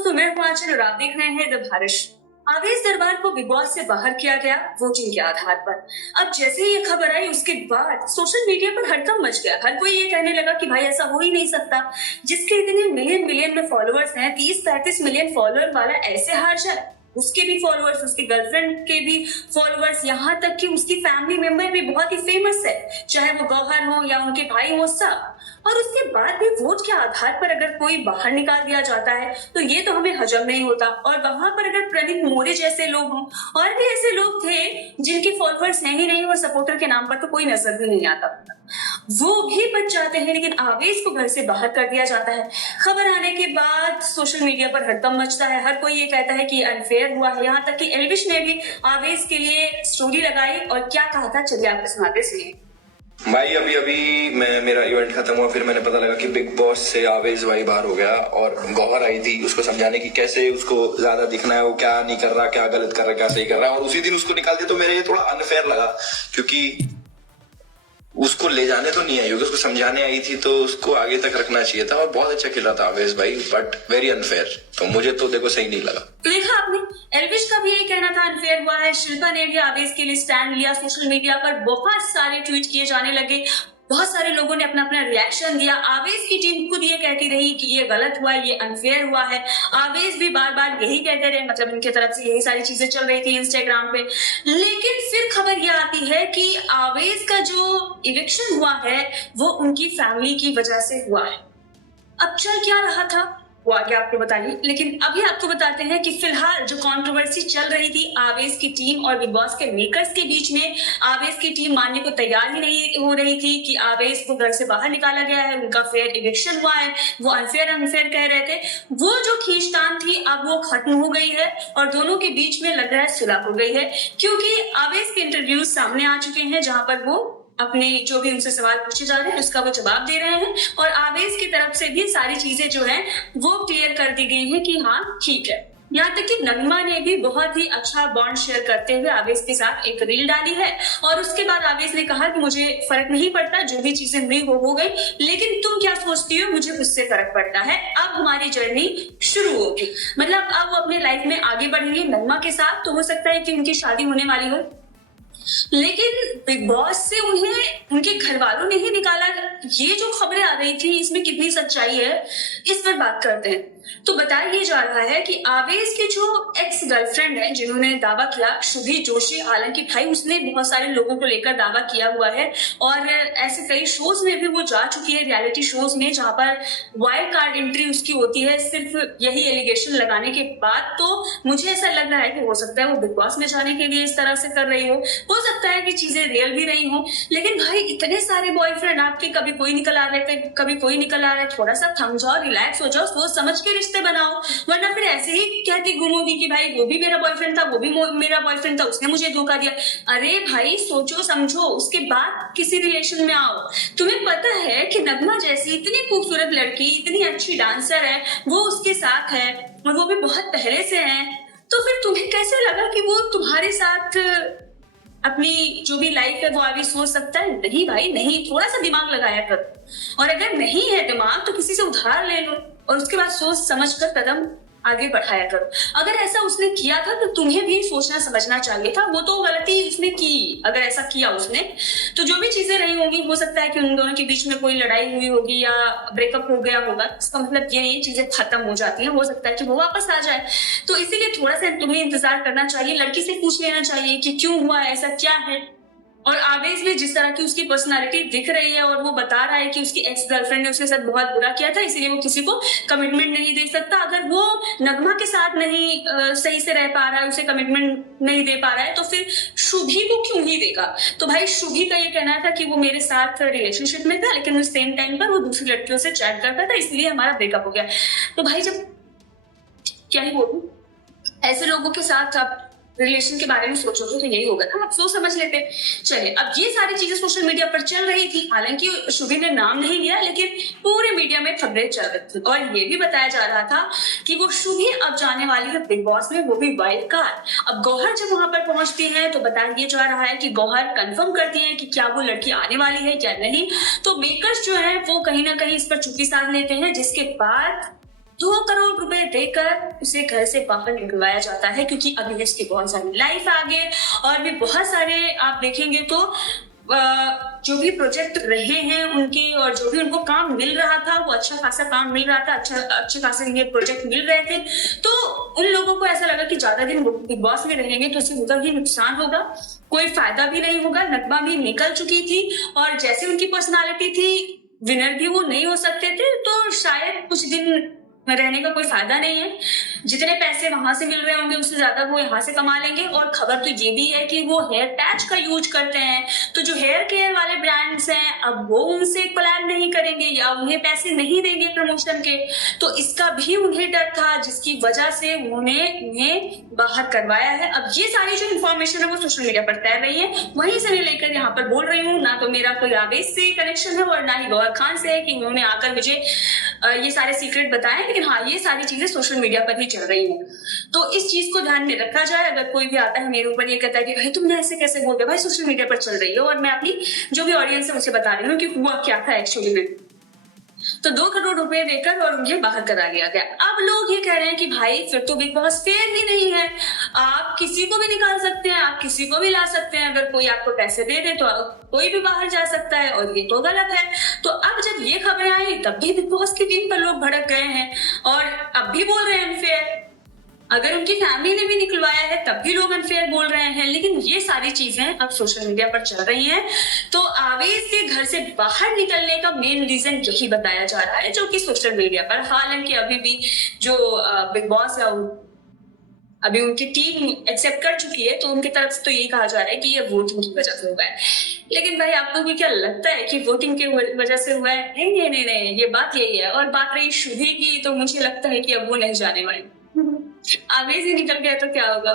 दोस्तों, मैं हूं आंचल और आप देख रहे हैं द भारत। आवेश दरबार को बिग बॉस से बाहर किया गया वोटिंग के आधार पर। अब जैसे ही ये खबर आई उसके बाद सोशल मीडिया पर हड़कंप मच गया। हर कोई ये कहने लगा कि भाई ऐसा हो ही नहीं सकता, जिसके इतने मिलियन मिलियन में फॉलोअर्स हैं, 30-35 मिलियन फॉलोअर वाला ऐसे हार जाए। उसके भी फॉलोअर्स, उसकी गर्लफ्रेंड के भी फॉलोअर्स, यहाँ तक कि उसकी फैमिली मेंबर भी बहुत ही फेमस है, चाहे वो गौहर हो या उनके भाई हो, सब। और उसके बाद भी वोट के आधार पर अगर कोई बाहर निकाल दिया जाता है तो ये तो हमें हजम नहीं होता। और वहां पर अगर प्रदीप मोरे जैसे लोग हों, और भी ऐसे लोग थे जिनके फॉलोअर्स हैं ही नहीं और सपोर्टर के नाम पर तो कोई नजर भी नहीं आता, वो भी बच जाते हैं, लेकिन आवेश को घर से बाहर कर दिया जाता है। खबर आने के बाद सोशल मीडिया पर हड़कंप मचता है। हर कोई ये कहता है कि अनफेयर हुआ है। यहाँ तक कि एल्विश ने भी आवेश के लिए स्टोरी लगाई और क्या कहा था, चलिए आपको सुनाते सुनिए। भाई अभी मेरा इवेंट खत्म हुआ, फिर मैंने पता लगा कि बिग बॉस से आवेश भाई बाहर हो गया और गौहर आई थी उसको समझाने की कैसे उसको ज्यादा दिखना है, वो क्या नहीं कर रहा, क्या गलत कर रहा है, क्या सही कर रहा है, और उसी दिन उसको निकाल दिया। तो मेरे ये थोड़ा अनफेयर लगा, क्योंकि उसको ले जाने तो नहीं आई होगी, उसको समझाने आई थी, तो उसको आगे तक रखना चाहिए था। और बहुत अच्छा खेला था आवेश भाई, बट वेरी अनफेयर। तो मुझे तो देखो सही नहीं लगा। तो देखा आपने, एल्विश का भी यही कहना था अनफेयर हुआ है। शिल्पा ने भी आवेश के लिए स्टैंड लिया। सोशल मीडिया पर बहुत सारे ट्वीट किए जाने लगे, बहुत सारे लोगों ने अपना अपना रिएक्शन दिया। आवेश की टीम खुद ये कहती रही कि ये गलत हुआ, ये अनफेयर हुआ है। आवेश भी बार बार यही कहते रहे, मतलब इनकी तरफ से यही सारी चीजें चल रही थी इंस्टाग्राम पे। लेकिन फिर खबर ये आती है कि आवेश का जो इविक्शन हुआ है वो उनकी फैमिली की वजह से हुआ है। अब चल क्या रहा था वो आगे आपको बताइए, लेकिन अभी आपको बताते हैं कि फिलहाल जो कंट्रोवर्सी चल रही थी आवेश की टीम और बिग बॉस के मेकर्स के बीच में, आवेश की टीम मानने को तैयार ही नहीं हो रही थी कि आवेश को घर से बाहर निकाला गया है, उनका फेयर इविक्शन हुआ है, वो अनफेयर कह रहे थे। वो जो खींचतान थी अब वो खत्म हो गई है और दोनों के बीच में लग रहा है सुलह हो गई है, क्योंकि आवेश के इंटरव्यूज सामने आ चुके हैं जहां पर वो अपने जो भी उनसे सवाल पूछे जा रहे हैं उसका वो जवाब दे रहे हैं। और आवेश की तरफ से भी सारी चीजें जो है वो क्लियर कर दी गई हैं कि हाँ ठीक है। यहाँ तक कि नगमा ने भी बहुत ही अच्छा बॉन्ड शेयर करते हुए आवेश के साथ एक रील डाली है और उसके बाद आवेश ने कहा कि मुझे फर्क नहीं पड़ता, जो भी चीजें हुई हो गई, लेकिन तुम क्या सोचती हो, मुझे उससे फर्क पड़ता है। अब हमारी जर्नी शुरू होगी, मतलब अब वो अपने लाइफ में आगे बढ़ेंगे नगमा के साथ। तो हो सकता है कि उनकी शादी होने वाली हो, लेकिन बिग बॉस से उन्हें उनके घर वालों ने ही निकाला। ये जो खबरें आ रही थी इसमें कितनी सच्चाई है इस पर बात करते हैं। तो बताया ये जा रहा है कि आवेश के जो एक्स गर्लफ्रेंड है जिन्होंने दावा किया, शुभी जोशी, हालांकि भाई उसने बहुत सारे लोगों को लेकर दावा किया हुआ है और ऐसे कई शोज में भी वो जा चुकी है, रियलिटी शोज में, जहां पर वाइल्ड कार्ड एंट्री उसकी होती है सिर्फ यही एलिगेशन लगाने के बाद। तो मुझे ऐसा लग रहा है कि हो सकता है वो बिग बॉस में जाने के लिए इस तरह से कर रही हो सकता है कि चीजें रियल भी रही हो। लेकिन भाई इतने सारे बॉयफ्रेंड आपके, कभी कोई निकल आ रहे थे, कभी कोई निकल आ रहा है, थोड़ा सा थम जाओ, रिलैक्स हो जाओ, सोच समझ के रिश्ते बनाओ, वरना फिर ऐसे ही कहती घूमोगी कि भाई वो भी मेरा बॉयफ्रेंड था, वो भी मेरा बॉयफ्रेंड था, उसने मुझे धोखा दिया। अरे भाई सोचो समझो, उसके बाद किसी रिलेशन में आओ। तुम्हें पता है कि नगमा जैसी इतनी खूबसूरत लड़की, इतनी अच्छी डांसर है, वो उसके साथ है और वो भी बहुत पहले से है, तो फिर तुम्हें कैसे लगा कि वो तुम्हारे साथ अपनी जो भी लाइफ है वो आगे सोच सकता है? नहीं भाई नहीं, थोड़ा सा दिमाग लगाया करो, और अगर नहीं है दिमाग तो किसी से उधार ले लो और उसके बाद सोच समझ कर कदम आगे बढ़ाया करो। अगर ऐसा उसने किया था तो तुम्हें भी सोचना समझना चाहिए था। वो तो गलती उसने की, अगर ऐसा किया उसने, तो जो भी चीजें रही होंगी, हो सकता है कि उन दोनों के बीच में कोई लड़ाई हुई होगी या ब्रेकअप हो गया होगा, इसका मतलब ये चीजें खत्म हो जाती हैं, हो सकता है कि वो वापस आ जाए। तो इसीलिए थोड़ा सा तुम्हें इंतजार करना चाहिए, लड़की से पूछ लेना चाहिए कि क्यों हुआ, ऐसा क्या है। और आवेश में जिस तरह की उसकी पर्सनालिटी दिख रही है और वो बता रहा है कि उसकी एक्स गर्लफ्रेंड ने उसके साथ बहुत बुरा किया था, इसलिए वो किसी को कमिटमेंट नहीं दे सकता। अगर वो नगमा के साथ नहीं सही से रह पा रहा है, उसे कमिटमेंट नहीं दे पा रहा है, तो फिर शुभी को क्यों ही देगा? तो भाई शुभी का ये कहना था कि वो मेरे साथ रिलेशनशिप में था, लेकिन उस सेम टाइम पर वो दूसरी लड़कियों से चैट करता था, इसलिए हमारा ब्रेकअप हो गया। तो भाई जब क्या ही बोलूं, ऐसे लोगों के साथ आप रिलेशन के बारे में सोचोगे तो यही होगा ना, आप सोच समझ लेते। चलिए, अब ये सारी चीजें सोशल मीडिया पर चल रही थी, हालांकि शुभी ने नाम नहीं लिया, लेकिन पूरे मीडिया में खबरें चल रही थी और ये भी बताया जा रहा था कि वो शुभी अब जाने वाली है बिग बॉस में, वो भी वाइल्ड कार्ड। अब गौहर जब वहां पर पहुंचती है तो बताया ये जा रहा है कि गौहर कंफर्म करती है कि क्या वो लड़की आने वाली है क्या नहीं। तो मेकर्स जो है वो कहीं ना कहीं इस पर चुप्पी साध लेते हैं, जिसके बाद 2 करोड़ रुपए देकर उसे घर से बाहर निकलवाया जाता है, क्योंकि अभी इसकी बहुत सारी लाइफ आगे और भी बहुत सारे आप देखेंगे तो जो भी प्रोजेक्ट रहे हैं उनके और जो भी उनको काम मिल रहा था वो अच्छा खासा काम मिल रहा था, अच्छे खासे ये प्रोजेक्ट मिल रहे थे। तो उन लोगों को ऐसा लगा कि ज्यादा दिन बिग बॉस में रहेंगे तो उससे उनका ही नुकसान होगा, कोई फायदा भी नहीं होगा। नगमा भी निकल चुकी थी और जैसे उनकी पर्सनालिटी थी विनर भी वो नहीं हो सकते थे, तो शायद कुछ दिन रहने का कोई फायदा नहीं है। जितने पैसे वहां से मिल रहे होंगे उससे ज्यादा वो यहाँ से कमा लेंगे। और खबर तो ये भी है कि वो हेयर पैच का यूज करते हैं, तो जो हेयर केयर वाले ब्रांड्स हैं अब वो उनसे कोलैब नहीं करेंगे या उन्हें पैसे नहीं देंगे प्रमोशन के, तो इसका भी उन्हें डर था, जिसकी वजह से उन्हें बाहर करवाया है। अब ये सारी जो इन्फॉर्मेशन है वो सोशल मीडिया पर तैर रही है, वहीं से मैं लेकर यहाँ पर बोल रही हूँ। ना तो मेरा कोई आवेश से कनेक्शन है और ना ही गौहर खान से है कि उन्होंने आकर मुझे ये सारे सीक्रेट बताए, लेकिन हाँ ये सारी चीजें सोशल मीडिया पर ही चल रही हैं। तो इस चीज को ध्यान में रखा जाए। अगर कोई भी आता है मेरे ऊपर ये कहता है कि भाई तुमने ऐसे कैसे बोल दिया, भाई सोशल मीडिया पर चल रही है और मैं अपनी जो भी ऑडियंस है उसे बता रही हूँ कि हुआ क्या था एक्चुअली में। तो 2 करोड़ रुपए देकर और उन्हें बाहर करा दिया गया। अब लोग ये कह रहे हैं कि भाई फिर तो बिग बॉस फेयर ही नहीं है, आप किसी को भी निकाल सकते हैं, आप किसी को भी ला सकते हैं, अगर कोई आपको पैसे दे दे तो कोई भी बाहर जा सकता है और ये तो गलत है। तो अब जब ये खबरें आई तब भी बिग बॉस की टीम पर लोग भड़क गए हैं और अब भी बोल रहे हैं अनफेयर। अगर उनकी फैमिली ने भी निकलवाया है तब भी लोग अनफेयर बोल रहे हैं, लेकिन ये सारी चीजें अब सोशल मीडिया पर चल रही हैं। तो आवेश के घर से बाहर निकलने का मेन रीजन यही बताया जा रहा है, जो कि सोशल मीडिया पर, हालांकि अभी भी जो बिग बॉस है अभी उनकी टीम एक्सेप्ट कर चुकी है, तो उनकी तरफ से तो यही कहा जा रहा है कि ये वोटिंग की वजह से हुआ है। लेकिन भाई आपको भी क्या लगता है कि वोटिंग की वजह से हुआ है? नहीं, ये बात यही है। और बात रही शुभी की, तो मुझे लगता है कि अब वो नहीं जाने वाली। आवेश ही निकल गया तो क्या होगा।